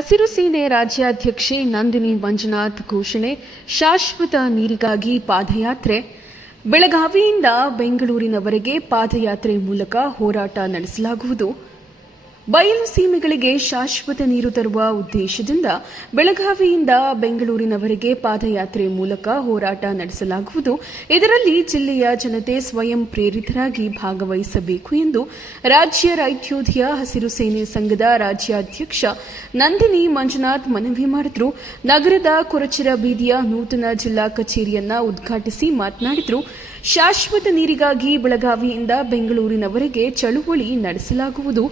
ಹಸಿರು ಸೇನೆ ರಾಜ್ಯಾಧ್ಯಕ್ಷೆ ನಂದಿನಿ ಮಂಜುನಾಥ್ ಘೋಷಣೆ, ಶಾಶ್ವತ ನೀರಿಗಾಗಿ ಪಾದಯಾತ್ರೆ. ಬೆಳಗಾವಿಯಿಂದ ಬೆಂಗಳೂರಿನವರೆಗೆ ಪಾದಯಾತ್ರೆ ಮೂಲಕ ಹೋರಾಟ ನಡೆಸಲಾಗುವುದು. ಬಯಲು ಸೀಮೆಗಳಿಗೆ ಶಾಶ್ವತ ನೀರು ತರುವ ಉದ್ದೇಶದಿಂದ ಬೆಳಗಾವಿಯಿಂದ ಬೆಂಗಳೂರಿನವರೆಗೆ ಪಾದಯಾತ್ರೆ ಮೂಲಕ ಹೋರಾಟ ನಡೆಸಲಾಗುವುದು. ಇದರಲ್ಲಿ ಜಿಲ್ಲೆಯ ಜನತೆ ಸ್ವಯಂ ಪ್ರೇರಿತರಾಗಿ ಭಾಗವಹಿಸಬೇಕು ಎಂದು ರಾಜ್ಯ ರೈತ್ಯೋಧಿಯ ಹಸಿರು ಸೇನೆ ಸಂಘದ ರಾಜ್ಯಾಧ್ಯಕ್ಷ ನಂದಿನಿ ಮಂಜುನಾಥ್ ಮನವಿ ಮಾಡಿದ್ರು. ನಗರದ ಕೊರಚರ ಬೀದಿಯ ನೂತನ ಜಿಲ್ಲಾ ಕಚೇರಿಯನ್ನ ಉದ್ಘಾಟಿಸಿ ಮಾತನಾಡಿದರು. ಶಾಶ್ವತ ನೀರಿಗಾಗಿ ಬೆಳಗಾವಿಯಿಂದ ಬೆಂಗಳೂರಿನವರೆಗೆ ಚಳುವಳಿ ನಡೆಸಲಾಗುವುದು.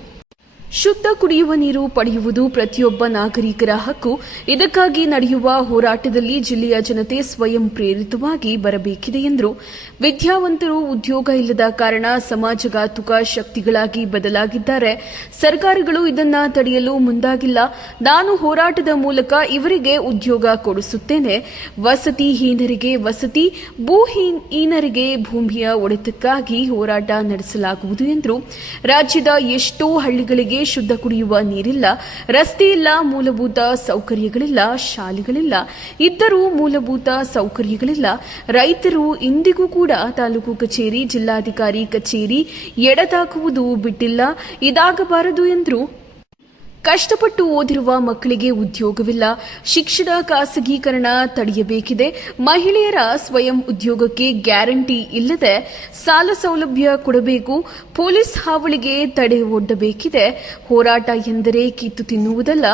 ಶುದ್ಧ ಕುಡಿಯುವ ನೀರು ಪಡೆಯುವುದು ಪ್ರತಿಯೊಬ್ಬ ನಾಗರಿಕರ ಹಕ್ಕು. ಇದಕ್ಕಾಗಿ ನಡೆಯುವ ಹೋರಾಟದಲ್ಲಿ ಜಿಲ್ಲೆಯ ಜನತೆ ಸ್ವಯಂ ಪ್ರೇರಿತವಾಗಿ ಬರಬೇಕಿದೆ ಎಂದರು. ವಿದ್ಯಾವಂತರು ಉದ್ಯೋಗ ಇಲ್ಲದ ಕಾರಣ ಸಮಾಜಘಾತುಕ ಶಕ್ತಿಗಳಾಗಿ ಬದಲಾಗಿದ್ದಾರೆ. ಸರ್ಕಾರಗಳು ಇದನ್ನ ತಡೆಯಲು ಮುಂದಾಗಿಲ್ಲ. ನಾನು ಹೋರಾಟದ ಮೂಲಕ ಇವರಿಗೆ ಉದ್ಯೋಗ ಕೊಡಿಸುತ್ತೇನೆ. ವಸತಿ ಹೀನರಿಗೆ ವಸತಿ ಭೂಹೀನರಿಗೆ ಭೂಮಿಯ ಒಡೆತಕ್ಕಾಗಿ ಹೋರಾಟ ನಡೆಸಲಾಗುವುದು ಎಂದರು. ರಾಜ್ಯದ ಎಷ್ಟೋ ಹಳ್ಳಿಗಳಿಗೆ ಶುದ್ಧ ಕುಡಿಯುವ ನೀರಿಲ್ಲ ರಸ್ತೆ ಇಲ್ಲ ಮೂಲಭೂತ ಸೌಕರ್ಯಗಳಿಲ್ಲ, ಶಾಲೆಗಳಿಲ್ಲ. ಇದ್ದರೂ ಮೂಲಭೂತ ಸೌಕರ್ಯಗಳಿಲ್ಲ. ರೈತರು ಇಂದಿಗೂ ಕೂಡ ತಾಲೂಕು ಕಚೇರಿ, ಜಿಲ್ಲಾಧಿಕಾರಿ ಕಚೇರಿ ಎಡತಾಕುವುದು ಬಿಟ್ಟಿಲ್ಲ. ಇದಾಗಬಾರದು ಎಂದರು ಕಷ್ಟಪಟ್ಟು ಓದಿರುವ ಮಕ್ಕಳಿಗೆ ಉದ್ಯೋಗವಿಲ್ಲ. ಶಿಕ್ಷಣ ಖಾಸಗೀಕರಣ ತಡೆಯಬೇಕಿದೆ. ಮಹಿಳೆಯರ ಸ್ವಯಂ ಉದ್ಯೋಗಕ್ಕೆ ಗ್ಯಾರಂಟಿ ಇಲ್ಲದೆ ಸಾಲ ಸೌಲಭ್ಯ ಕೊಡಬೇಕು. ಪೊಲೀಸ್ ಹಾವಳಿಗೆ ತಡೆ ಒಡ್ಡಬೇಕಿದೆ. ಹೋರಾಟ ಎಂದರೆ ಕಿತ್ತು ತಿನ್ನುವುದಲ್ಲ.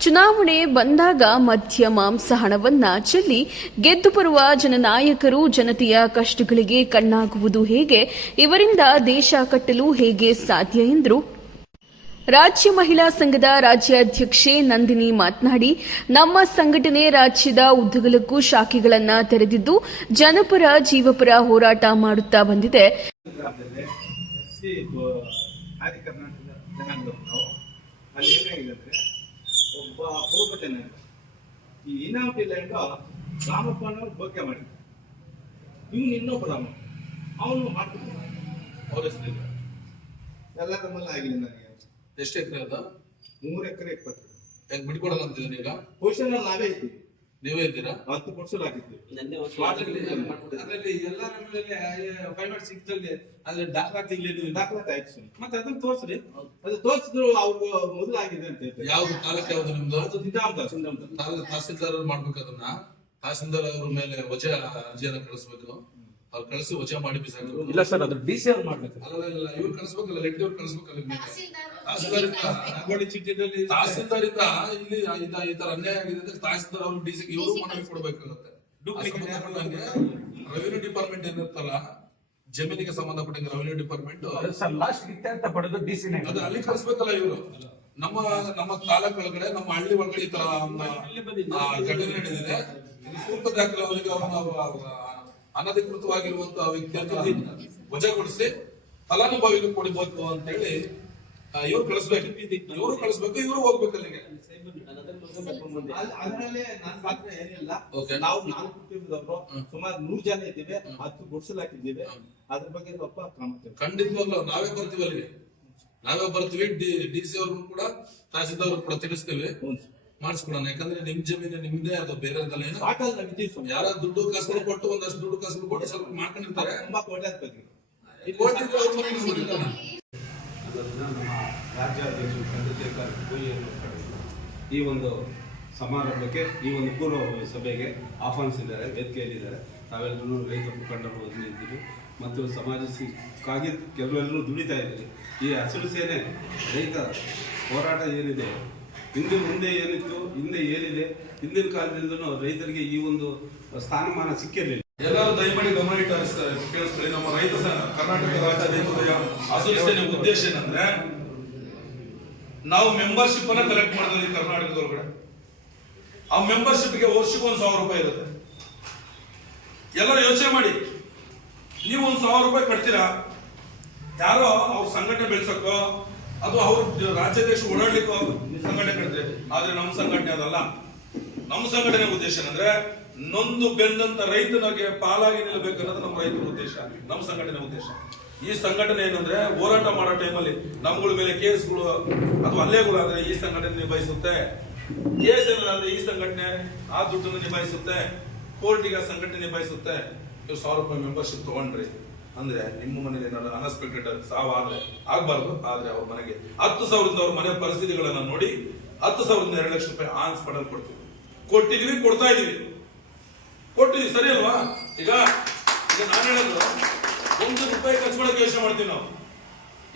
ಚುನಾವಣೆ ಬಂದಾಗ ಮಧ್ಯ ಮಾಂಸ ಹಣವನ್ನ ಚೆಲ್ಲಿ ಗೆದ್ದು ಬರುವ ಜನನಾಯಕರು ಜನತೆಯ ಕಷ್ಟಗಳಿಗೆ ಕಣ್ಣಾಗುವುದು ಹೇಗೆ? ಇವರಿಂದ ದೇಶ ಕಟ್ಟಲು ಹೇಗೆ ಸಾಧ್ಯ ಎಂದರು ರಾಜ್ಯ ಮಹಿಳಾ ಸಂಘದ ರಾಜ್ಯಾಧ್ಯಕ್ಷೆ ನಂದಿನಿ ಮಾತನಾಡಿ, ನಮ್ಮ ಸಂಘಟನೆ ರಾಜ್ಯದ ಉದ್ದಗಲಕ್ಕೂ ಶಾಖೆಗಳನ್ನು ತೆರೆದಿದ್ದು, ಜನಪರ ಜೀವಪರ ಹೋರಾಟ ಮಾಡುತ್ತಾ ಬಂದಿದೆ. ಎಲ್ಲ ನಮ್ಮಲ್ಲಿ ಆಗಿಲ್ಲ ನನಗೆ. ಎಷ್ಟು ಎಕರೆ ಅದ? ಮೂರು ಎಕರೆ ಇಪ್ಪತ್ತು. ಯಾಕೆ ಬಿಟ್ಕೊಡಲ್ಲ ಅಂತಿದ್ದೀನಿ ಈಗ ಪೊಸಿಷನ್ ಅಲ್ಲಿ ನಾವೇ ಇದ್ದೀವಿ. ನೀವೇ ಇದ್ದೀರಾ? ಹತ್ತು ಪರ್ಸೆಂಟ್ ಆಗಿದ್ವಿ ಅದ್ರಲ್ಲಿ ಎಲ್ಲ ಫೈನಾನ್ಸ್ ಸಿಕ್ತಲ್ಲಿ ಅದ್ರಲ್ಲಿ ದಾಖಲಾತಿ ಇಲ್ಲ ನೀವು ದಾಖಲಾತಿ ಆಯ್ತು. ಮತ್ತೆ ಅದನ್ನ ತೋರಿಸ್ರಿ. ಅದು ತೋರಿಸಿದ್ರು ಅವ್ರು ಮೊದಲಾಗಿದೆ ಅಂತ ಹೇಳ್ತಾರೆ. ಯಾವ್ದು? ತಾಲೂಕು ಯಾವ್ದು ನಿಮ್ದು? ಅದು ಸಿದ್ಧಾಂತ ಸಿದ್ಧಾಂತ ತಾಲೂಕು ತಹಸೀಲ್ದಾರ್ ಮಾಡ್ಬೇಕು ಅದನ್ನ. ತಹಸೀಲ್ದಾರ್ ಅವ್ರ ಮೇಲೆ ವಜಾ ಅರ್ಜಿಯನ್ನ ಕಳಿಸ್ಬೇಕು. ಅವ್ರು ಕಳಿಸಿ ವಜಾ ಮಾಡಿ ಬಿಸಾಕು ಇಲ್ಲ ಸರ್ ಅದು ಡಿ ಸಿ ಅವ್ರು ಮಾಡ್ಬೇಕು. ಅಲ್ಲ ಇವ್ರು ಕಳಿಸ್ಬೇಕಲ್ಲ ರೆಡ್ಡಿ ಅವ್ರು ಕಳಿಸ್ಬೇಕಲ್ಲ ತಹಸೀಲ್ದಾರ್ ಚೀಟಿದಲ್ಲಿ ತಹಸೀಲ್ದಾರ್ ಇಂದ ಇಲ್ಲಿ ಇದ- ಈ ತರ ಅನ್ಯಾಯ ಆಗಿದೆ ಅಂತ ತಹಸೀಲ್ದಾರ್ ಅವ್ರು ಡಿಸಿ ಇವರು ಮನವಿ ಕೊಡ್ಬೇಕಾಗುತ್ತೆ. ಸಂಬಂಧಪಟ್ಟಂಗೆ ರೆವಿನ್ಯೂ ಡಿಪಾರ್ಟ್ಮೆಂಟ್ ಏನಿರ್ತಲ್ಲ ಜಮೀನಿಗೆ ಸಂಬಂಧಪಟ್ಟಂಗೆ ರೆವಿನ್ಯೂ ಡಿಪಾರ್ಟ್ಮೆಂಟ್ ಸರ್ ಲಾಸ್ಟ್ ಇತ್ಯರ್ಥ ಪಡೆದು ಡಿಸಿ ಅದು ಅಲ್ಲಿ ಕಳಿಸ್ಬೇಕಲ್ಲ ಇವರು. ನಮ್ಮ ನಮ್ಮ ತಾಲೂಕು ಒಳಗಡೆ ನಮ್ಮ ಹಳ್ಳಿ ಒಳಗಡೆ ಈ ತರ ಘಟನೆ ನಡೆದಿದೆ. ಇದು ಸೂಕ್ತ ದಾಖಲೆ ಅವರಿಗೆ ಅನಧಿಕೃತವಾಗಿರುವಂತಹ ವ್ಯಕ್ತಿಯನ್ನು ವಜಾಗೊಳಿಸಿ ಫಲಾನುಭವಿಗೆ ಕೊಡಬೇಕು ಅಂತ ಹೇಳಿ ಇವ್ರು ಕಳಿಸ್ಬೇಕು. ಇವರು ಕಳಿಸ್ಬೇಕು ಇವರು ಹೋಗ್ಬೇಕು ಅಲ್ಲಿಗೆ. ಅಲ್- ಅದ್ರಲ್ಲೇ ನನ್ ಪಾತ್ರ ಏನಿಲ್ಲ. ನಾವು ನಾಲ್ಕು ಕುಟುಂಬದವರು. ಸುಮಾರು ನೂರ್ ಜನ ಇದ್ದೀವಿ ಹತ್ತು ಗುಡ್ಸಲ್ ಹಾಕಿದ್ದೀವಿ. ಅದ್ರ ಬಗ್ಗೆ ಸ್ವಲ್ಪ ಕ್ರಮ ತಗೊಳ್ಳಿ. ಖಂಡಿತವಾಗ್ಲೂ ನಾವೇ ಬರ್ತೀವಿ ಅಲ್ಲಿಗೆ. ನಾವೇ ಬರ್ತೀವಿ ಡಿ ಸಿ ಅವ್ರಿಗೂ ಕೂಡ ತಹಸೀಲ್ದಾರ್ ಕೂಡ ತಿಳಿಸ್ತೇವೆ. ಮಾಡಿಸ್ಕೊಡೋಣ. ಯಾಕಂದ್ರೆ ನಿಮ್ ಜಮೀನು ನಿಮ್ದೇ ಅದು ಬೇರೆ. ಯಾರ ದುಡ್ಡು ಕಸರು ಕೊಟ್ಟು ಒಂದಷ್ಟು ದುಡ್ಡು ಕಸರು ಕೊಟ್ಟು ಸ್ವಲ್ಪ ಮಾಡ್ಕೊಂಡಿರ್ತಾರೆ. ತುಂಬಾ ಬಗ್ಗೆ ನಮ್ಮ ರಾಜ್ಯಾಧ್ಯಕ್ಷರು ಚಂದ್ರಶೇಖರ್ ಪೂಜೆಯನ್ನು ಕರೆದಿದ್ದು. ಈ ಒಂದು ಸಮಾರಂಭಕ್ಕೆ, ಈ ಒಂದು ಪೂರ್ವ ಸಭೆಗೆ ಆಹ್ವಾನಿಸಿದ್ದಾರೆ, ವೇದಿಕೆಯಲ್ಲಿದ್ದಾರೆ. ತಾವೆಲ್ಲರೂ ರೈತ ಮುಖಂಡರು ಬಂದಿದ್ದೀವಿ ಮತ್ತು ಸಮಾಜಕ್ಕಾಗಿ ಕೆಲವೆಲ್ಲರೂ ದುಡಿತಾ ಇದ್ದೀವಿ ಈ ಹಸಿರು ಸೇನೆ, ರೈತ ಹೋರಾಟ ಏನಿದೆ, ಹಿಂದೆ ಮುಂದೆ ಏನಿತ್ತು, ಹಿಂದೆ ಏನಿದೆ, ಹಿಂದಿನ ಕಾಲದಿಂದಲೂ ರೈತರಿಗೆ ಈ ಒಂದು ಸ್ಥಾನಮಾನ ಸಿಕ್ಕಿರಲಿಲ್ಲ. ಎಲ್ಲರೂ ದಯಮಾಡಿ ಗಮನ ಇಟ್ಟು ಹರಿಸ್ತಾರೆ ನಮ್ಮ ರೈತ ಕರ್ನಾಟಕ ರಾಜ್ಯ ಅಸೋಸಿಯೇಷನ್ ಉದ್ದೇಶ ಏನಂದ್ರೆ, ನಾವು ಮೆಂಬರ್ಶಿಪ್ ಅನ್ನ ಕಲೆಕ್ಟ್ ಮಾಡಿದ್ವಿ ಕರ್ನಾಟಕದೊಳಗಡೆ. ಆ ಮೆಂಬರ್ಶಿಪ್ಗೆ ವರ್ಷಕ್ಕೆ ಒಂದ್ ಸಾವಿರ ರೂಪಾಯಿ ಇರುತ್ತೆ. ಎಲ್ಲ ಯೋಚನೆ ಮಾಡಿ. ನೀವು ಒಂದ್ ಸಾವಿರ ರೂಪಾಯಿ ಕಟ್ತೀರಾ? ಯಾರೋ ಅವ್ರ ಸಂಘಟನೆ ಬೆಳೆಸಕ್ಕೋ ಅದು ಅವ್ರ ರಾಜ್ಯಾಧ್ಯಕ್ಷ ಓಡಾಡ್ಲಿಕ್ಕೋ ಸಂಘಟನೆ ಕಟ್ತೀರಿ. ಆದ್ರೆ ನಮ್ಮ ಸಂಘಟನೆ ಅದಲ್ಲ. ನಮ್ಮ ಸಂಘಟನೆ ಉದ್ದೇಶ ಏನಂದ್ರೆ ನೊಂದು ಬೆಂದಂತ ರೈತನಿಗೆ ಪಾಲಾಗಿ ನಿಲ್ಲಬೇಕು ಅನ್ನೋದು ನಮ್ಮ ರೈತರ ಉದ್ದೇಶ, ನಮ್ಮ ಸಂಘಟನೆ ಉದ್ದೇಶ. ಈ ಸಂಘಟನೆ ಏನಂದ್ರೆ ಹೋರಾಟ ಮಾಡೋ ಟೈಮಲ್ಲಿ ನಮ್ಗಳ ಮೇಲೆ ಕೇಸ್ಗಳು ಅಥವಾ ಹಲ್ಲೆಗಳು ಆದ್ರೆ ಈ ಸಂಘಟನೆ ನಿಭಾಯಿಸುತ್ತೆ. ಕೇಸ್ ಏನಾದ್ರೆ ಈ ಸಂಘಟನೆ ಆ ದುಡ್ಡನ್ನು ನಿಭಾಯಿಸುತ್ತೆ. ಕೋರ್ಟಿಗೆ ಆ ಸಂಘಟನೆ ನಿಭಾಯಿಸುತ್ತೆ. ನೀವು ಸಾವಿರ ರೂಪಾಯಿ ಮೆಂಬರ್ಶಿಪ್ ತಗೊಂಡ್ರಿ. ಅಂದ್ರೆ ನಿಮ್ಮ ಮನೇಲಿ ಏನಾದ್ರು ಅನ್ಎಕ್ಸ್ಪೆಕ್ಟೆಡ್ ಸಾವಾದ್ರೆ ಆಗ್ಬಾರ್ದು. ಆದ್ರೆ ಅವ್ರ ಮನೆಗೆ ಹತ್ತು ಸಾವಿರದಿಂದ ಅವ್ರ ಮನೆ ಪರಿಸ್ಥಿತಿಗಳನ್ನ ನೋಡಿ ಹತ್ತು ಸಾವಿರದಿಂದ ಎರಡು ಲಕ್ಷ ರೂಪಾಯಿ ಆನ್ಸ್ ಪಡೆದು ಕೊಡ್ತೀವಿ. ಕೊಟ್ಟಿದೀವಿ, ಕೊಡ್ತಾ ಇದೀವಿ. ಕೊಟ್ಟಿದೀವಿ ಸರಿ ಅಲ್ವಾ? ಈಗ ಈಗ ನಾನು ಹೇಳೋದು, ಒಂದು ರೂಪಾಯಿ ಖರ್ಚು ಮಾಡಕ್ಕೆ ಯೋಚನೆ ಮಾಡ್ತೀವಿ ನಾವು.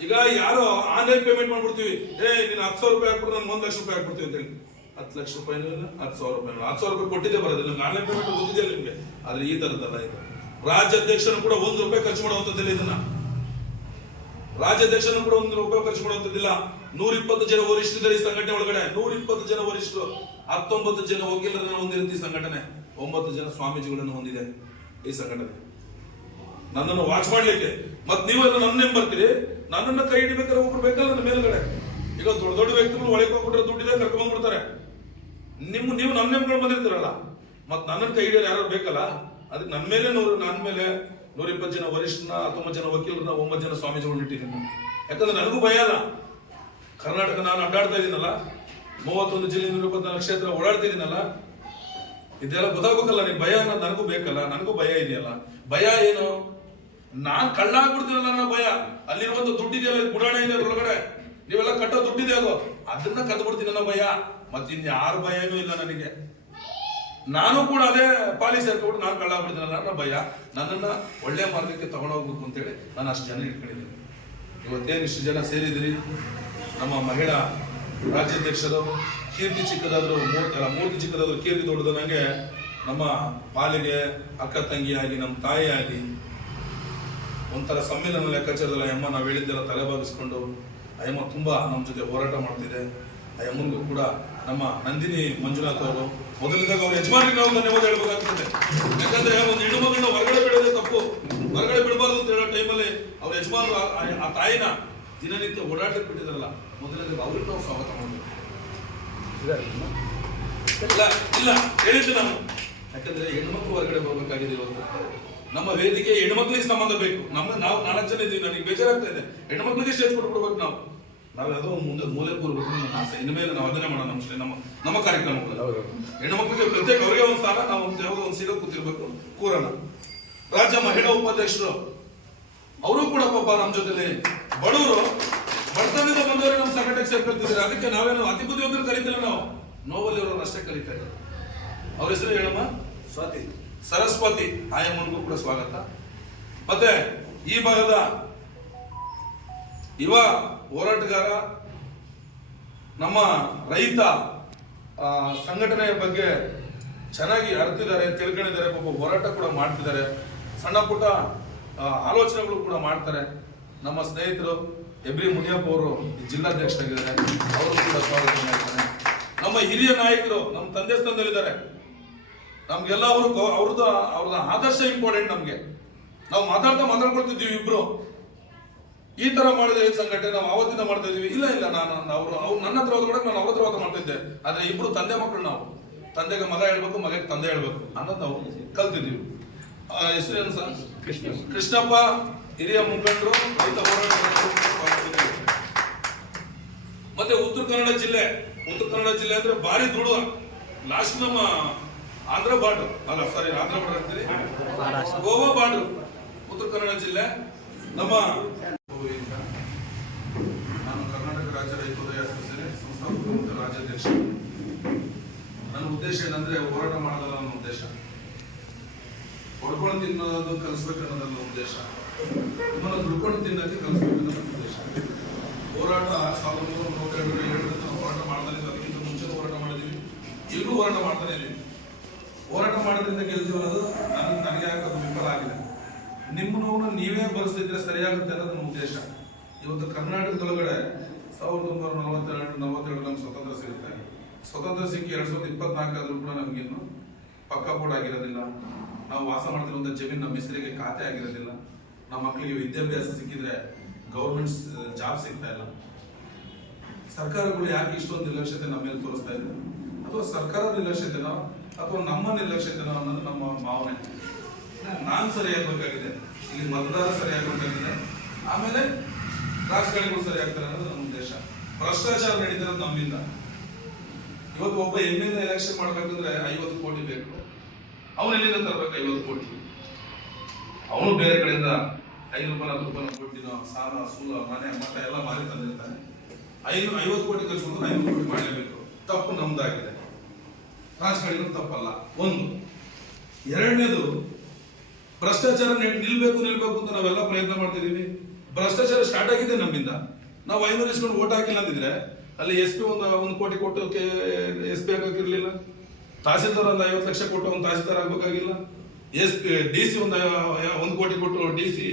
ಈಗ ಯಾರೋ ಆನ್ಲೈನ್ ಪೇಮೆಂಟ್ ಮಾಡ್ಬಿಡ್ತೀವಿ. ಏ, ನೀನು ಹತ್ತು ಸಾವಿರ ರೂಪಾಯಿ ಹಾಕ್ಬಿಟ್ಟು ನಾನು ಒಂದು ಲಕ್ಷ ರೂಪಾಯಿ ಹಾಕ್ಬಿಡ್ತೀವಿ ಅಂತ ಹೇಳಿ ಹತ್ತು ಲಕ್ಷ ರೂಪಾಯಿ ಹತ್ತು ಸಾವಿರ ರೂಪಾಯಿ ಹತ್ತು ಸಾವಿರ ರೂಪಾಯಿ ಕೊಟ್ಟಿದ್ದೆ ಬರೋದು ನಿಮ್ಗೆ ಆನ್ಲೈನ್ ಪೇಮೆಂಟ್ ಗೊತ್ತಿದೆಯಲ್ಲ ನಿಮಗೆ? ಆದ್ರೆ ಈ ತರದಲ್ಲ ಇದು. ರಾಜ್ಯಾಧ್ಯಕ್ಷನು ಕೂಡ ಒಂದು ರೂಪಾಯಿ ಖರ್ಚು ಮಾಡುವಂಥದ್ದಿಲ್ಲ ಇದನ್ನ. ರಾಜ್ಯಾಧ್ಯಕ್ಷನು ಕೂಡ ಒಂದು ರೂಪಾಯಿ ಖರ್ಚು ಮಾಡುವಂಥದ್ದಿಲ್ಲ. ನೂರ ಇಪ್ಪತ್ತು ಜನ ವರಿಷ್ಠರಿದ್ದಾರೆ ಈ ಸಂಘಟನೆ ಒಳಗಡೆ. ನೂರ ಇಪ್ಪತ್ತು ಜನ ವರಿಷ್ಠರು. ಹತ್ತೊಂಬತ್ತು ಜನ ವಕೀಲರನ್ನು ಹೊಂದಿರುತ್ತೆ ಈ ಸಂಘಟನೆ. ಒಂಬತ್ತು ಜನ ಸ್ವಾಮೀಜಿಗಳನ್ನು ಹೊಂದಿದೆ ಈ ಸಂಘಟನೆ. ನನ್ನನ್ನು ವಾಚ್ ಮಾಡ್ಲಿಕ್ಕೆ. ಮತ್ತೆ ನೀವು ನನ್ನ ಬರ್ತೀರಿ. ನನ್ನನ್ನ ಕೈ ಹಿಡಿಬೇಕಾದ್ರೆ ಒಬ್ರು ಬೇಕಲ್ಲ ನನ್ನ ಮೇಲ್ಗಡೆ. ಈಗ ದೊಡ್ಡ ದೊಡ್ಡ ವ್ಯಕ್ತಿಗಳು ಒಳಗೆ ಹೋಗ್ಬಿಟ್ರೆ ದುಡ್ಡಿದೆ ಕರ್ಕೊಂಡ್ಬಿಡ್ತಾರೆ ನಿಮ್ಮ, ನೀವು ನನ್ನ ನೆಮ್ಗಳು ಬಂದಿರ್ತೀರಲ್ಲ. ಮತ್ ನನ್ನನ್ನು ಕೈ ಹಿಡಿಯೋರು ಯಾರು ಬೇಕಲ್ಲ? ಅದಕ್ಕೆ ನನ್ನ ಮೇಲೆ ನೂರು ನನ್ನ ಮೇಲೆ ನೂರ ಇಪ್ಪತ್ತು ಜನ ವರಿಷ್ಠನ ಹತ್ತೊಂಬತ್ತು ಜನ ವಕೀಲರನ್ನ, ಒಂಬತ್ತು ಜನ ಸ್ವಾಮೀಜಿಗಳನ್ನ ಇಟ್ಟಿದ್ದೀನಿ ಯಾಕಂದ್ರೆ ನನಗೂ ಭಯ ಅಲ್ಲ. ಕರ್ನಾಟಕ ನಾನು ಅಡ್ಡಾಡ್ತಾ ಇದ್ದೀನಲ್ಲ. ಮೂವತ್ತೊಂದು ಜಿಲ್ಲೆ ನೂರ ಇಪ್ಪತ್ನಾಲ್ಕು ಕ್ಷೇತ್ರ ಓಡಾಡ್ತಿದ್ದೀನಲ್ಲ ಇದೆಲ್ಲ ಗೊತ್ತಾಗಬೇಕಲ್ಲ ನೀವು ಭಯ ಅನ್ನೋದು ನನಗೂ ಬೇಕಲ್ಲ, ನನಗೂ ಭಯ ಇದೆಯಲ್ಲ. ಭಯ ಏನು? ನಾನ್ ಕಳ್ಳ ನನ್ನ ಭಯ. ಅಲ್ಲಿರುವಂತ ದುಡ್ಡಿದೆಯಲ್ಲ ಗುಡಾಣ ಇದೆ ಒಳಗಡೆ ನೀವೆಲ್ಲ ಕಟ್ಟೋ ದುಡ್ಡಿದೆ ಅದು. ಅದನ್ನ ಕದ್ಬಿಡ್ತೀನಿ ಅನ್ನೋ ಭಯ. ಮತ್ತಿನ್ ಯಾರ ಭಯನೂ ಇಲ್ಲ ನನಗೆ. ನಾನು ಕೂಡ ಅದೇ ಪಾಲಿ ಸೇರ್ಕೊಂಡು ನಾನು ಕಳ್ಳ ಆಗ್ಬಿಡ್ತೀನಲ್ಲ ಅನ್ನೋ ಭಯ. ನನ್ನನ್ನ ಒಳ್ಳೆ ಮಾರ್ಗಕ್ಕೆ ತಗೊಂಡೋಗ್ಬೇಕು ಅಂತೇಳಿ ನಾನು ಅಷ್ಟು ಜನ ಇಟ್ಕೊಂಡಿದ್ದೀನಿ. ಇವತ್ತೇನು ಇಷ್ಟು ಜನ ಸೇರಿದಿರಿ ನಮ್ಮ ಮಹಿಳಾ ರಾಜ್ಯಾಧ್ಯಕ್ಷರು ಕೀರ್ತಿ ಚಿಕ್ಕದಾದ್ರೂ ಮೂರ್ತಿ ಅಲ್ಲ, ಮೂರ್ತಿ ಚಿಕ್ಕದಾದ್ರೂ ಕೀರ್ತಿ ದೊಡ್ಡದು ನಂಗೆ ನಮ್ಮ ಪಾಲಿಗೆ ಅಕ್ಕ ತಂಗಿಯಾಗಿ ನಮ್ಮ ತಾಯಿಯಾಗಿ ಒಂಥರ ಸಮ್ಮಿಲನ ಲೆಕ್ಕಾಚಾರದಲ್ಲಿ ಅಯ್ಯಮ್ಮ ನಾವು ಹೇಳಿದ್ದೆಲ್ಲ ತಲೆಬಾಗಿಸ್ಕೊಂಡು ಅಯ್ಯಮ್ಮ ತುಂಬಾ ನಮ್ಮ ಜೊತೆ ಹೋರಾಟ ಮಾಡ್ತಿದೆ. ಅಯ್ಯಮ್ಮನಿಗೂ ಕೂಡ ನಮ್ಮ ನಂದಿನಿ ಮಂಜುನಾಥ್ ಅವರು ಮೊದಲಿದಾಗ ಅವ್ರ ಯಜಮಾನಿಗೆ ನಾವು ಧನ್ಯವಾದ ಹೇಳ್ಬೇಕಾಗ್ತದೆ. ಯಾಕಂದ್ರೆ ಒಂದು ಹೆಣ್ಣು ಮಗಳನ್ನ ಹೊರಗಡೆ ಬಿಡೋದೇ ತಪ್ಪು. ಹೊರಗಡೆ ಬಿಡಬಾರ್ದು ಅಂತ ಹೇಳೋ ಟೈಮಲ್ಲಿ ಅವ್ರ ಯಜಮಾನರು ಆ- ತಾಯಿನ ದಿನನಿತ್ಯ ಓಡಾಟಕ್ಕೆ ಬಿಟ್ಟಿದ್ರಲ್ಲ ಮೊದಲಿಗೆ ಅವ್ರಿಗೆ ನಾವು ಸ್ವಾಗತ ಮಾಡಬೇಕು. ಇಲ್ಲ ಇಲ್ಲ ಹೇಳಿದ್ದು ನಾನು. ಯಾಕಂದ್ರೆ ಹೆಣ್ಮಕ್ಳು ಹೊರಗಡೆ ಬರ್ಬೇಕಾಗಿದೆ ಇವತ್ತು ನಮ್ಮ ವೇದಿಕೆ ಹೆಣ್ಮಕ್ಳಿಗೆ ಸಂಬಂಧ ಬೇಕು. ನಮ್ಮ ನಾವು ನಾಲ್ಕು ಜನ ಇದ್ದೀವಿ ನನಗೆ ಬೇಜಾರಾಗ್ತಾ ಇದೆ. ಹೆಣ್ಮಕ್ಳಿಗೆ ಸ್ಟೇಜ್ ಕೊಟ್ಬಿಡ್ಬೇಕು ನಾವು. ನಾವು ಯಾವುದೋ ಮುಂದೆ ಮೂಲೆ ಕೂರ್ಬೇಕು ನನ್ನ ಆಸೆ. ಇನ್ಮೇಲೆ ನಾವು ಅದನ್ನೇ ಮಾಡೋಣ ನಮ್ಮ ನಮ್ಮ ನಮ್ಮ ಕಾರ್ಯಕ್ರಮಗಳು. ಹೆಣ್ಮಕ್ಳಿಗೆ ಪ್ರತ್ಯೇಕ ಅವರಿಗೆ ಒಂದು ಸ್ಥಾನ ನಾವು ಒಂದು ಯಾವುದೋ ಒಂದು ಸೀರೆ ಕೂತಿರ್ಬೇಕು ಕೂರೋಣ. ರಾಜ್ಯ ಮಹಿಳಾ ಉಪಾಧ್ಯಕ್ಷರು ಅವರು ಕೂಡ ಪಾಪ ನಮ್ಮ ಜೊತೆಲಿ ಬಡವರು. ಬಡತನದಿಂದ ಬಂದವರು ನಮ್ಮ ಸಂಘಟನೆ ಸೇರ್ಕೊಳ್ತಿದ್ದಾರೆ. ಅದಕ್ಕೆ ನಾವೇನು ಅತಿ ಬುದ್ಧಿವಂತರು ಕರೀತಿಲ್ಲ ನಾವು? ನೋವಲ್ಲಿ ಅವರನ್ನು ಅಷ್ಟೇ ಕರೀತಾ ಇದ್ದಾರೆ ಅವ್ರ ಹೆಸರು ಹೇಳಮ್ಮ? ಸ್ವಾತಿ. ಸರಸ್ವತಿ. ಆಯಮ್ಮನಿಗೂ ಕೂಡ ಸ್ವಾಗತ. ಮತ್ತೆ ಈ ಭಾಗದ ಯುವ ಹೋರಾಟಗಾರ ನಮ್ಮ ರೈತ ಸಂಘಟನೆಯ ಬಗ್ಗೆ ಚೆನ್ನಾಗಿ ಅರ್ತಿದ್ದಾರೆ ತಿಳ್ಕೊಂಡಿದ್ದಾರೆ ಪಾಪ ಹೋರಾಟ ಕೂಡ ಮಾಡ್ತಿದ್ದಾರೆ. ಸಣ್ಣ ಪುಟ್ಟ ಆಲೋಚನೆಗಳು ಕೂಡ ಮಾಡ್ತಾರೆ. ನಮ್ಮ ಸ್ನೇಹಿತರು ಎಬ್ರಿ ಮುನಿಯಪ್ಪ ಅವರು ಜಿಲ್ಲಾಧ್ಯಕ್ಷರಾಗಿದ್ದಾರೆ. ಅವರು ಕೂಡ ಸ್ವಾಗತ ಮಾಡ್ತಾರೆ. ನಮ್ಮ ಹಿರಿಯ ನಾಯಕರು ನಮ್ಮ ತಂದೆ ಸ್ಥಾನದಲ್ಲಿದ್ದಾರೆ. ನಮ್ಗೆಲ್ಲ ಅವರು ಅವ್ರದ್ದು ಅವ್ರದ ಆದರ್ಶ ಇಂಪಾರ್ಟೆಂಟ್ ನಮ್ಗೆ. ನಾವು ಮಾತಾಡ್ತಾ ಮಾತಾಡ್ಕೊಳ್ತಿದ್ದೀವಿ ಇಬ್ರು. ಈ ತರ ಮಾಡಿದ್ರೆ ಏನ್ ಸಂಘಟನೆ ನಾವು ಅವತ್ತಿಂದ ಮಾಡ್ತಾ ಇದೀವಿ. ಇಲ್ಲ ಇಲ್ಲ ನಾನು ಅವರು ಅವ್ರು ನನ್ನ ಹತ್ರ ಹೋದ್ರೆ ನಾನು ಅವ್ರ ಹತ್ರ ಹೋದ್ರೆ ಮಾಡ್ತಿದ್ದೆ. ಆದ್ರೆ ಇಬ್ರು ತಂದೆ ಮಕ್ಕಳು ನಾವು. ತಂದೆಗೆ ಮಗ ಹೇಳ್ಬೇಕು ಮಗಕ್ಕೆ ತಂದೆ ಹೇಳ್ಬೇಕು ಅನ್ನೋದು ನಾವು ಕಲ್ತಿದ್ದೀವಿ. ಹೆಸರೇನು ಸರ್? ಕೃಷ್ಣ ಕೃಷ್ಣಪ್ಪ. ಹಿರಿಯ ಮುಖಂಡರು ರೈತ ಹೋರಾಟಗಾರರು. ಮತ್ತೆ ಉತ್ತರ ಕನ್ನಡ ಜಿಲ್ಲೆ ಉತ್ತರ ಕನ್ನಡ ಜಿಲ್ಲೆ ಅಂದ್ರೆ ಭಾರಿ ದುಡುವ ಲಾಸ್ಟ್ ನಮ್ಮ ಆಂಧ್ರ ಬಾರ್ಡರ್. ಅಲ್ಲ ಸಾರಿ ಆಂಧ್ರ ಬಾರ್ಡರ್ ಅಂತೀರಿ? ಗೋವಾ ಬಾರ್ಡರ್ ಉತ್ತರ ಕನ್ನಡ ಜಿಲ್ಲೆ. ನಮ್ಮ ನಾನು ಕರ್ನಾಟಕ ರಾಜ್ಯ ರೈತೋದಯ ಸಂಸ್ಥೆ ಸಂಸ್ಥಾಪಕ ಮತ್ತು ರಾಜ್ಯಾಧ್ಯಕ್ಷ ನನ್ನ ಉದ್ದೇಶ ಏನಂದ್ರೆ ಹೋರಾಟ ಮಾಡೋದಲ್ಲ ನನ್ನ ಉದ್ದೇಶ. ಹೊಡ್ಕೊಂಡು ತಿನ್ನೋದು ಕಲಿಸ್ಬೇಕು ಅನ್ನೋದಲ್ಲ ಉದ್ದೇಶ. ನಿಮ್ಮನ್ನ ದುಡ್ಕೊಂಡು ತಿನ್ನಕ್ಕೆ ಕಲಿಸ್ಬೇಕು ನಮ್ಮ ಉದ್ದೇಶ. ಹೋರಾಟ ಸಾವಿರದ ಒಂಬೈನೂರ ನಲವತ್ತೆರಡರಲ್ಲಿ ಏಳರಿಂದ ನಾವು ಹೋರಾಟ ಮಾಡ್ತಾನೆ ಅದಕ್ಕಿಂತ ಮುಂಚೆ ಹೋರಾಟ ಮಾಡಿದ್ದೀವಿ. ಈಗಲೂ ಹೋರಾಟ ಮಾಡ್ತಾನೆ ಇದ್ದೀವಿ. ಹೋರಾಟ ಮಾಡೋದ್ರಿಂದ ಗೆಲ್ತೀವಿ ಅನ್ನೋದು ನನಗೆ ನನಗೆ ಅದು ವಿಫಲ ಆಗಿದೆ? ನಿಮ್ಮ ನೋವನ್ನು ನೀವೇ ಬರೆಸ್ತಿದ್ರೆ ಸರಿಯಾಗುತ್ತೆ ಅನ್ನೋದು ನಮ್ಮ ಉದ್ದೇಶ. ಇವತ್ತು ಕರ್ನಾಟಕದೊಳಗಡೆ ಸಾವಿರದ ಒಂಬೈನೂರ ನಲವತ್ತೆರಡು ನಲವತ್ತೆರಡು ನಮ್ಗೆ ಸ್ವತಂತ್ರ ಸಿಗುತ್ತೆ. ಸ್ವತಂತ್ರ ಸಿಕ್ಕಿ ಎರಡು ಸಾವಿರದ ಇಪ್ಪತ್ನಾಲ್ಕು ಆದ್ರೂ ಕೂಡ ನಮಗಿನ್ನು ಪಕ್ಕ ಬೋರ್ಡ್ ಆಗಿರೋದಿಲ್ಲ. ನಾವು ವಾಸ ಮಾಡ್ತಿರುವಂತ ಜಮೀನು ನಮ್ಮ ಹೆಸರಿಗೆ ಖಾತೆ ಆಗಿರೋದಿಲ್ಲ. ನಮ್ಮ ಮಕ್ಕಳಿಗೆ ವಿದ್ಯಾಭ್ಯಾಸ ಸಿಕ್ಕಿದ್ರೆ ಗೌರ್ಮೆಂಟ್ ಜಾಬ್ ಸಿಗ್ತಾ ಇಲ್ಲ. ಸರ್ಕಾರಗಳು ಯಾಕೆ ಇಷ್ಟೊಂದು ನಿರ್ಲಕ್ಷ್ಯತೆ ನಮ್ಮ ಮೇಲೆ ತೋರಿಸ್ತಾ ಇದೆ ಅಥವಾ ಸರ್ಕಾರ ನಿರ್ಲಕ್ಷ್ಯತೆನೋ, ಅಥವಾ ನಮ್ಮ ನಿರ್ಲಕ್ಷ್ಯತೆನೋ ಅನ್ನೋದು ನಮ್ಮ ಭಾವನೆ? ನಾನ್ ಸರಿಯಾಗಬೇಕಾಗಿದೆ. ಇಲ್ಲಿ ಮತದಾರ ಸರಿಯಾಗಬೇಕಾಗಿದೆ. ಆಮೇಲೆ ರಾಜಕಾರಣಿಗಳು ಸರಿಯಾಗ್ತಾರೆ ಅನ್ನೋದು ನಮ್ಮ ಉದ್ದೇಶ. ಭ್ರಷ್ಟಾಚಾರ ನಡೀತಾರೆ ನಮ್ಮಿಂದ. ಇವತ್ತು ಒಬ್ಬ ಎಂ ಎಲ್ ಎಲೆಕ್ಷನ್ ಮಾಡ್ಬೇಕಂದ್ರೆ ಐವತ್ತು ಕೋಟಿ ಬೇಕು. ಅವನು ಎಲ್ಲಿಂದ ತರ್ಬೇಕು ಐವತ್ತು ಕೋಟಿ? ಅವನು ಬೇರೆ ಕಡೆಯಿಂದ ಐನೂರು ರೂಪಾಯಿ ಹತ್ತು ರೂಪಾಯಿ ಕೊಟ್ಟಿನೋ ಸಾಲ, ಸೂಲ, ಮನೆ, ಮಠ ಎಲ್ಲ ಮಾರಿ ತಂದಿರ್ತಾನೆ ಐದು ಐವತ್ತು ಕೋಟಿ ಖರ್ಚು ಮಾಡಿದ್ರೆ ಐನೂರು ಕೋಟಿ ಮಾಡಲೇಬೇಕು. ತಪ್ಪು ನಮ್ದಾಗಿದೆ. ರಾಜಕಾರಣಿಗಳು ತಪ್ಪಲ್ಲ. ಒಂದು. ಎರಡನೇದು, ಭ್ರಷ್ಟಾಚಾರ ನಿಲ್ಬೇಕು ನಿಲ್ಬೇಕು ಅಂತ ನಾವೆಲ್ಲ ಪ್ರಯತ್ನ ಮಾಡ್ತಿದೀವಿ ಭ್ರಷ್ಟಾಚಾರ ಸ್ಟಾರ್ಟ್ ಆಗಿದೆ ನಮ್ಮಿಂದ. ನಾವು ಐನೂರು ಇಸ್ಕೊಂಡು ಓಟ್ ಹಾಕಿಲ್ಲ ಅಂದಿದ್ರೆ, ಅಲ್ಲಿ ಎಸ್ ಪಿ ಒಂದು ಒಂದು ಕೋಟಿ ಕೊಟ್ಟು ಎಸ್ ಪಿ ಹಾಕಿರ್ಲಿಲ್ಲ ತಹಸೀಲ್ದಾರ್ ಒಂದು ಐವತ್ತು ಲಕ್ಷ ಕೊಟ್ಟು ಒಂದು ತಹಸೀಲ್ದಾರ್ ಆಗ್ಬೇಕಾಗಿಲ್ಲ. ಎಸ್ ಪಿ ಡಿ ಸಿ ಒಂದು ಒಂದು ಕೋಟಿ ಕೊಟ್ಟು ಡಿ ಸಿ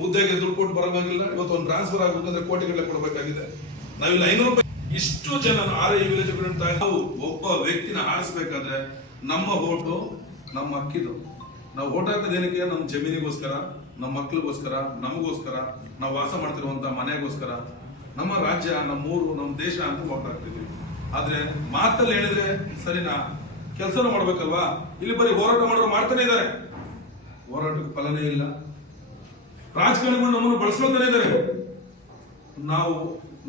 ಹುದ್ದೆಗೆ ದುಡ್ಡು ಕೊಟ್ಟು ಬರೋಂಗಿಲ್ಲ ಇವತ್ತು ಒಂದು ಟ್ರಾನ್ಸ್ಫರ್ ಆಗಬೇಕಂದ್ರೆ ಕೋಟಿಗಟ್ಟಲೆ ಕೊಡಬೇಕಾಗಿದೆ. ನಾವಿಲ್ಲಿ ಐನೂರು ರೂಪಾಯಿ ಇಷ್ಟು ಜನ ಆರ್ ಐ ವಿಲೇಜ್ ನಾವು ಒಬ್ಬ ವ್ಯಕ್ತಿನ ಆರಿಸ್ಬೇಕಾದ್ರೆ ನಮ್ಮ ಓಟು ನಮ್ಮ ಅಕ್ಕಿದು ನಾವು ಓಟ್ ಹಾಕೋದು ಏನಕ್ಕೆ? ನಮ್ಮ ಜಮೀನಿಗೋಸ್ಕರ, ನಮ್ಮ ಮಕ್ಳಿಗೋಸ್ಕರ, ನಮಗೋಸ್ಕರ, ನಾವು ವಾಸ ಮಾಡ್ತಿರುವಂತ ಮನೆಗೋಸ್ಕರ. ನಮ್ಮ ರಾಜ್ಯ, ನಮ್ಮ ಊರು, ನಮ್ಮ ದೇಶ ಅಂತ ಹಾಕ್ತಿದ್ವಿ. ಆದ್ರೆ ಮಾತಲ್ಲಿ ಹೇಳಿದ್ರೆ ಸರಿನಾ? ಕೆಲಸನೂ ಮಾಡ್ಬೇಕಲ್ವಾ? ಇಲ್ಲಿ ಬರೀ ಹೋರಾಟ ಮಾಡೋರು ಮಾಡ್ತಾನೆ ಇದ್ದಾರೆ. ಹೋರಾಟಕ್ಕೆ ಫಲನೇ ಇಲ್ಲ. ರಾಜಕಾರಣಿಗಳು ನಮ್ಮನ್ನು ಬಳಸ್ಕೊಳ್ತಾನೆ ಇದ್ದಾರೆ. ನಾವು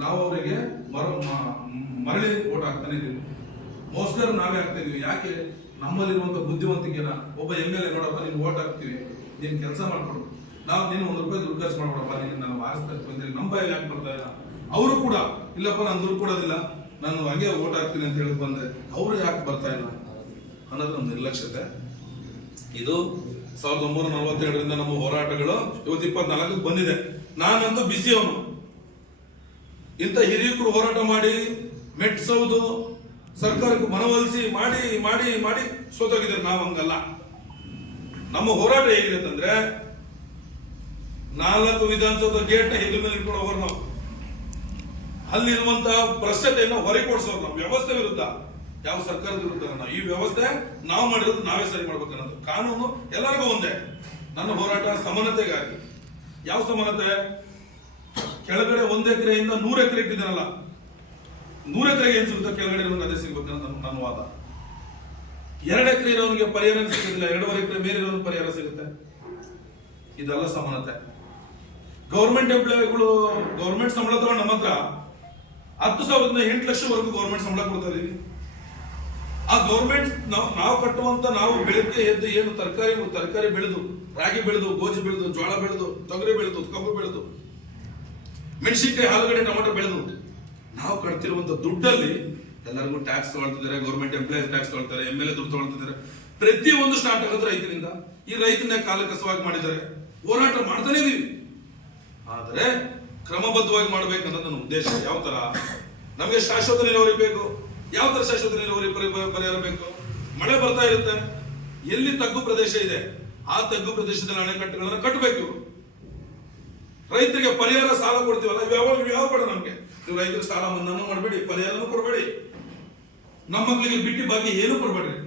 ನಾವು ಅವರಿಗೆ ಮರ ಮರಳಿ ಓಟ್ ಹಾಕ್ತಾನೆ ಇದೀವಿ ಮೋಸ್ಕರ್ ನಾವೇ ಆಗ್ತಾ ಇದೀವಿ ಯಾಕೆ? ನಮ್ಮಲ್ಲಿರುವಂತ ಬುದ್ಧಿವಂತಿಕೆನ ಒಬ್ಬ ಎಂ ಎಲ್ ಎ ನೋಡಪ್ಪ, ನೀನು ಓಟ್ ಹಾಕ್ತೀವಿ. ನೀನ್ ಕೆಲಸ ಮಾಡ್ಕೊಡು. ನಾವು ನೀನು ಒಂದು ರೂಪಾಯಿ ದುಡ್ಡು ಖರ್ಚು ಮಾಡ್ಕೊಡಪ್ಪ, ನೀನು ನಾನು ಆರಿಸ್ತಾ ಇರ್ತೀವಿ ನಮ್ಮ ಬಾಯಲ್ಲಿ ಯಾಕೆ ಬರ್ತಾ ಇಲ್ಲ? ಅವರು ಕೂಡ, ಇಲ್ಲಪ್ಪ, ನಾನು ದುಡ್ಡು ಕೊಡೋದಿಲ್ಲ. ನಾನು ಹಂಗೆ ಓಟ್ ಹಾಕ್ತೀನಿ ಅಂತ ಹೇಳಿ ಬಂದ್ರೆ ಅವರು ಯಾಕೆ ಬರ್ತಾ ಇಲ್ಲ? ಅನ್ನೋದು ನಿರ್ಲಕ್ಷ್ಯತೆ. ಇದು ಸಾವಿರದ ಒಂಬೈನೂರ ನಲವತ್ತೆರಡರಿಂದ ನಮ್ಮ ಹೋರಾಟಗಳು ಇವತ್ತು ಇಪ್ಪತ್ನಾಲ್ಕಕ್ಕೆ ಬಂದಿದೆ. ನಾನಂತೂ ಬಿಸಿಯವನು. ಇಂಥ ಹಿರಿಯಕರು ಹೋರಾಟ ಮಾಡಿ ಮೆಟ್ಸೋದು ಸರ್ಕಾರಕ್ಕೆ ಮನವೊಲಿಸಿ ಮಾಡಿ ಮಾಡಿ ಮಾಡಿ ಸೋತೋಗಿದ್ದಾರೆ. ನಾವು ಹಂಗಲ್ಲ. ನಮ್ಮ ಹೋರಾಟ ಹೇಗಿದೆ ಅಂತಂದ್ರೆ, ನಾಲ್ಕು ವಿಧಾನಸೌಧ ಗೇಟ್ನ ಹಿಂದೆ ಮೇಲೆ ಇಟ್ಕೊಂಡು ಹೋಗೋರು ನಾವು. ಅಲ್ಲಿರುವಂತಹ ಭ್ರಷ್ಟತೆಯನ್ನು ಹೊರಕೊಡಿಸೋರು ನಾವು. ವ್ಯವಸ್ಥೆ ವಿರುದ್ಧ. ಯಾವ ಸರ್ಕಾರದ ವಿರುದ್ಧ ಈ ವ್ಯವಸ್ಥೆ ನಾವು ಮಾಡಿರೋದು ನಾವೇ ಸರಿ ಮಾಡ್ಬೇಕನ್ನೋದು. ಕಾನೂನು ಎಲ್ಲರಿಗೂ ಒಂದೇ. ನನ್ನ ಹೋರಾಟ ಸಮಾನತೆಗಾಗಿ. ಯಾವ ಸಮಾನತೆ? ಕೆಳಗಡೆ ಒಂದ್ ಎಕರೆಯಿಂದ ನೂರು ಎಕರೆ ಇಟ್ಟಿದ್ದಾರಲ್ಲ ನೂರ ಎಕರೆಗೆ ಏನ್ ಸಿಗುತ್ತೆ ಕೆಳಗಡೆ ಅದೇ ಸಿಗ್ಬೇಕನ್ನೋದು ನನ್ನ ನನ್ನ ವಾದ. ಎರಡು ಎಕರೆ ಇರೋನಿಗೆ ಪರಿಹಾರ ಸಿಗುದಿಲ್ಲ? ಎರಡೂವರೆ ಎಕರೆ ಮೇಲೆ ಇರೋನ್ ಪರಿಹಾರ ಸಿಗುತ್ತೆ. ಇದೆಲ್ಲ ಸಮಾನತೆ. ಗೌರ್ಮೆಂಟ್ ಎಂಪ್ಲಾಯಿಗಳು ಗೌರ್ಮೆಂಟ್ ಸಂಬಳ ತಗೊಂಡು ನಮ್ಮ ಹತ್ರ ಹತ್ತು ಸಾವಿರದಿಂದ ಎಂಟು ಲಕ್ಷವರೆಗೂ ಗೌರ್ಮೆಂಟ್ ಸಂಬಳ ಕೊಡ್ತಾ ಇದೀವಿ. ಆ ಗೌರ್ಮೆಂಟ್ ನಾವು ನಾವು ಕಟ್ಟುವಂತ ನಾವು ಬೆಳಗ್ಗೆ ಎದ್ದು ಏನು ತರಕಾರಿ ತರಕಾರಿ ಬೆಳೆದು, ರಾಗಿ ಬೆಳೆದು, ಗೋಧಿ ಬೆಳೆದು ಜೋಳ ಬೆಳೆದು, ತೊಗರಿ ಬೆಳೆದು, ಕಬ್ಬು ಬೆಳೆದು, ಮೆಣಸಿನಕಾಯಿ, ಆಲೂಗಡ್ಡೆ, ಟೊಮೆಟೊ ಬೆಳೆದು, ನಾವು ಕಟ್ತಿರುವಂತ ದುಡ್ಡಲ್ಲಿ ಎಲ್ಲರಿಗೂ ಟ್ಯಾಕ್ಸ್ ತಗೊಳ್ತಿದ್ದಾರೆ ಗೌರ್ಮೆಂಟ್ ಎಂಪ್ಲಾಯೀಸ್ ಟ್ಯಾಕ್ಸ್ ತಗೊಳ್ತಾರೆ ಎಂ ಎಲ್ ಎ ದುಡ್ಡು ತಗೊಳ್ತಿದ್ದಾರೆ. ಪ್ರತಿಯೊಂದು ಸ್ಟಾರ್ಟ್ ಆಗೋದು ರೈತರಿಂದ ಈ ರೈತನ ಕಾಲ ಕಸವಾಗಿ ಮಾಡಿದ್ದಾರೆ. ಹೋರಾಟ ಮಾಡ್ತಾನೆ ಇದೀವಿ. ಆದರೆ ಕ್ರಮಬದ್ಧವಾಗಿ ಮಾಡ್ಬೇಕನ್ನೋದು ನನ್ನ ಉದ್ದೇಶ. ಯಾವ ತರ ನಮಗೆ ಶಾಶ್ವತ ನೀರಾವರಿ ಬೇಕು. ಯಾವ ತರ ಶಾಶ್ವತ ನೀರಾವರಿ ಪರಿ- ಪರಿಹಾರ ಬೇಕು? ಮಳೆ ಬರ್ತಾ ಇರುತ್ತೆ. ಎಲ್ಲಿ ತಗ್ಗು ಪ್ರದೇಶ ಇದೆ, ಆ ತಗ್ಗು ಪ್ರದೇಶದಲ್ಲಿ ಅಣೆಕಟ್ಟುಗಳನ್ನು ಕಟ್ಟಬೇಕು ರೈತರಿಗೆ ಪರಿಹಾರ ಸಾಲ ಕೊಡ್ತೀವಲ್ಲ ಯಾವ ಯಾವ ಬೇಡ ನಮ್ಗೆ? ನೀವು ರೈತರಿಗೆ ಸಾಲ ಮನ್ನಾನು ಮಾಡಬೇಡಿ, ಪರಿಹಾರನು ಕೊಡಬೇಡಿ. ನಮ್ಮ ಮಕ್ಕಳಿಗೆ ಬಿಟ್ಟಿ ಬಾಕಿ ಏನು ಕೊಡಬೇಡ್ರಿ.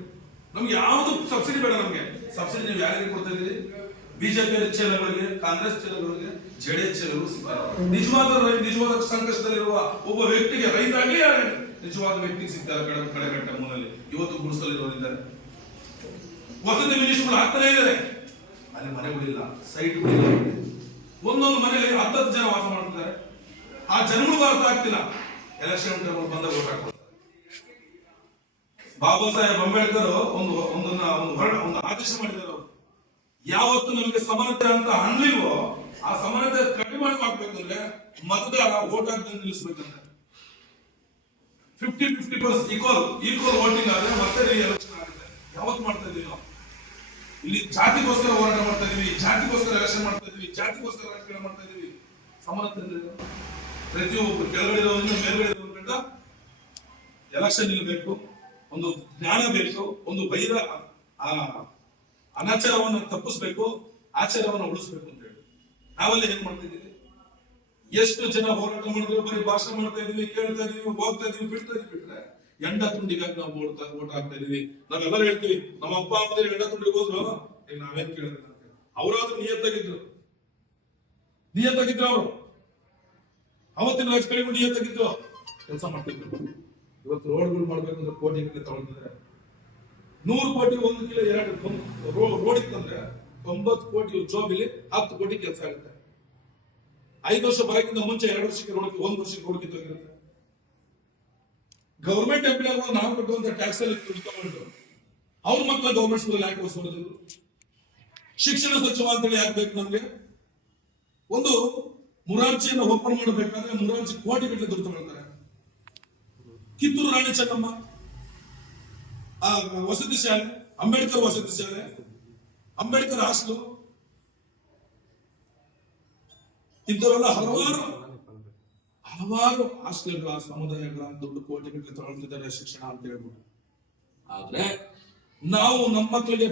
ನಮ್ಗೆ ಯಾವುದು ಸಬ್ಸಿಡಿ ಬೇಡ ನಮ್ಗೆ. ಸಬ್ಸಿಡಿ ನೀವು ಯಾರಿಗೆ ಕೊಡ್ತಾ ಇದ್ದೀರಿ? ಬಿಜೆಪಿ ಚೇಲಗಳಿಗೆ, ಕಾಂಗ್ರೆಸ್ ಚೇಲಗಳಿಗೆ ಜೆಡಿಎಸ್ ಚೇಲಗಳು ನಿಜವಾದ ನಿಜವಾದ ಸಂಕಷ್ಟದಲ್ಲಿರುವ ಒಬ್ಬ ವ್ಯಕ್ತಿಗೆ ರೈತ ಆಗಲಿ ನಿಜವಾದ ವ್ಯಕ್ತಿ ಸಿಗ್ತಾರೆ ಕಡೆ ಕಡೆಗಟ್ಟ ಮೂನಲ್ಲಿ ಇವತ್ತು ಗುಡಿಸಲಿರೋರಿದ್ದಾರೆ ವಸತಿ ಮಿನಿಸ್ಟ್ರುಗಳು ಆಗ್ತಾನೆ ಇದ್ದಾರೆ. ಅಲ್ಲಿ ಮನೆಗಳಿಲ್ಲ ಸೈಟ್ಗಳಿಲ್ಲ ಒಂದೊಂದು ಮನೆಯಲ್ಲಿ ಹತ್ತತ್ತು ಜನ ವಾಸ ಮಾಡ್ತಿದ್ದಾರೆ. ಆ ಜನಗಳಿಗೂ ಅರ್ಥ ಆಗ್ತಿಲ್ಲ. ಎಲೆಕ್ಷನ್ ಟೈಮ್ ಬಂದ ಓಟ್ ಹಾಕೊಳ್ತಾರೆ ಬಾಬಾ ಸಾಹೇಬ್ ಅಂಬೇಡ್ಕರ್ ಒಂದು, ಒಂದನ್ನ, ಒಂದು ಹೊರಡ, ಒಂದು ಆದೇಶ ಮಾಡಿದ್ದಾರೆ ಯಾವತ್ತು ನಮಗೆ ಸಮಾನತೆ ಅಂತ ಅನ್ಲಿಲ್ವೋ, ಆ ಸಮಾನತೆ ಕಡಿಮೆ ಮಾಡಬೇಕಂದ್ರೆ ಮತದಾರ ಓಟ್ ಹಾಕ್ದಂಗೆ ನಿಲ್ಲಿಸ್ಬೇಕಂದ್ರೆ fifty fifty percent equal equal voting ಆದ್ರೆ ಮತ್ತೆ ಎಲೆಕ್ಷನ್ ಆಗುತ್ತೆ. ಯಾವತ್ತು ಮಾಡ್ತಾ ಇದೀವಿ ನಾವು? ಇಲ್ಲಿ ಜಾತಿಗೋಸ್ಕರ ಹೋರಾಟ ಮಾಡ್ತಾ ಇದೀವಿ, ಜಾತಿಗೋಸ್ಕರ ಎಲೆಕ್ಷನ್ ಮಾಡ್ತಾ ಇದೀವಿ, ಜಾತಿಗೋಸ್ಕರ ರಾಜಕೀಯ ಮಾಡ್ತಾ ಇದೀವಿ. ಸಮಾನತೆ? ಪ್ರತಿಯೊಬ್ಬರು ಕೆಳಗಡೆ ಇರೋದ್ರಿಂದ ಮೇಲ್ಗಡೆ ಇರೋದ್ರಿಂದ ಎಲೆಕ್ಷನ್ ಇರಬೇಕು, ಒಂದು ಜ್ಞಾನ ಬೇಕು, ಒಂದು ಬೈರ ಅನಾಚಾರವನ್ನು ತಪ್ಪಿಸ್ಬೇಕು, ಆಚಾರವನ್ನು ಉಳಿಸ್ಬೇಕು ಅಂತ ಹೇಳಿ. ನಾವೆಲ್ಲ ಏನ್ ಮಾಡ್ತಾ ಇದೀವಿ ಎಷ್ಟು ಜನ ಹೋರಾಟ ಮಾಡಿದ್ರು? ಬರೀ ಭಾಷಣ ಮಾಡ್ತಾ ಇದೀವಿ, ಕೇಳ್ತಾ ಇದೀವಿ ಹೋಗ್ತಾ ಇದೀವಿ, ಬಿಡ್ತಾ ಇದೀವಿ ಬಿಟ್ರೆ ಎಂಡ ತುಂಡಿಗಾಗಿ ನಾವು ಓಡ್ತಾ, ಓಟ್ ಹಾಕ್ತಾ ಇದೀವಿ. ನಾವೆಲ್ಲರೂ ಹೇಳ್ತೀವಿ, ನಮ್ಮ ಅಪ್ಪ ಅಮ್ಮದೇ ಎಂಡ ತುಂಡಿಗೆ ಹೋದ್ರು? ನಾವೇನ್ ಕೇಳಿದ್ರೆ ಅವರಾದ್ರೂ ನಿಯತ್ತಾಗಿದ್ರು. ನಿಯತ್ತಾಗಿದ್ರು ಅವರು. ಅವತ್ತಿನ ರಾಜಕಾರಣಿಗಳು ನಿಯತ್ತಾಗಿದ್ರು. ಕೆಲಸ ಮಾಡ್ತಿದ್ರು. ಇವತ್ತು ರೋಡ್ಗಳು ಮಾಡ್ಬೇಕಂದ್ರೆ ಕೋಟಿ ಗಟ್ಟಲೆ ತಗೊಂಡಿದ್ರೆ ನೂರು ಕೋಟಿ, ಒಂದು ಕಿಲೋ ಎರಡು ರೋಡ್ ಇತ್ತಂದ್ರೆ ತೊಂಬತ್ತು ಕೋಟಿ, ಜೋಬಿಲಿ ಹತ್ತು ಕೋಟಿ ಕೆಲಸ ಆಗುತ್ತೆ. ಐದು ವರ್ಷ ಬರೋಕ್ಕಿಂತ ಮುಂಚೆ ಎರಡು ವರ್ಷಕ್ಕೆ ರೋಡ್ಗೆ ಒಂದು ವರ್ಷಕ್ಕೆ ರೋಡ್ಗೆ ಹೋಗಿರುತ್ತೆ. ಗೌರ್ಮೆಂಟ್ ಎಂಪ್ಲಾಯ್ಗಳು ನಾವು ಕಟ್ಟುವಂತ ಟ್ಯಾಕ್ಸ್ ಅಲ್ಲಿ ತಗೊಂಡು, ಅವ್ರ ಮಕ್ಕಳ ಗೌರ್ಮೆಂಟ್ ಸ್ಕೂಲ್ ಯಾಕೆ ಓದಿಸೋದು ಶಿಕ್ಷಣ ಸಚಿವ ಅಂತೇಳಿ ಯಾಕೆ ನಮ್ಗೆ? ಒಂದು ಮುರಾರ್ಜಿಯನ್ನು ಓಪನ್ ಮಾಡಬೇಕಾದ್ರೆ ಮುರಾರ್ಜಿ ಕೋಟಿ ಗಟ್ಟಲೆ ದುಡ್ಡು ತಗೊಳ್ತಾರೆ. ಕಿತ್ತೂರು ರಾಣಿ ಚೆನ್ನಮ್ಮ, ಆ, ವಸತಿ ಶಾಲೆ, ಅಂಬೇಡ್ಕರ್ ವಸತಿ ಶಾಲೆ, ಅಂಬೇಡ್ಕರ್ ಹಾಸ್ಟೆಲ್ ಇಂಥವೆಲ್ಲ ಹಲವಾರು ಹಲವಾರು ಹಾಸ್ಟೆಲ್ಗಳ ಸಮುದಾಯಗಳ ದುಡ್ಡು ಕೋಟಿಗಟ್ಟಲೆ ತಗೊಂಡಿದ್ದಾರೆ ಶಿಕ್ಷಣ ಅಂತ ಹೇಳ್ಬೋದು ಆದ್ರೆ ನಾವು ನಮ್ಮ ಮಕ್ಕಳಿಗೆ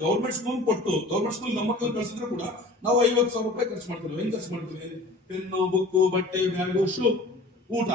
ಗೌರ್ಮೆಂಟ್ ಸ್ಕೂಲ್ ಕೊಟ್ಟು ಗೌರ್ಮೆಂಟ್ ಸ್ಕೂಲ್ ನಮ್ಮ ಮಕ್ಕಳು ಕಳ್ಸಿದ್ರೆ ಕೂಡ ನಾವು ಐವತ್ತು ಸಾವಿರ ರೂಪಾಯಿ ಖರ್ಚು ಮಾಡ್ತೀವಿ. ಹೆಂಗ್ ಖರ್ಚು ಮಾಡ್ತೀವಿ ಪೆನ್ನು ಬುಕ್ಕು ಬಟ್ಟೆ ಬ್ಯಾಗು ಶೂ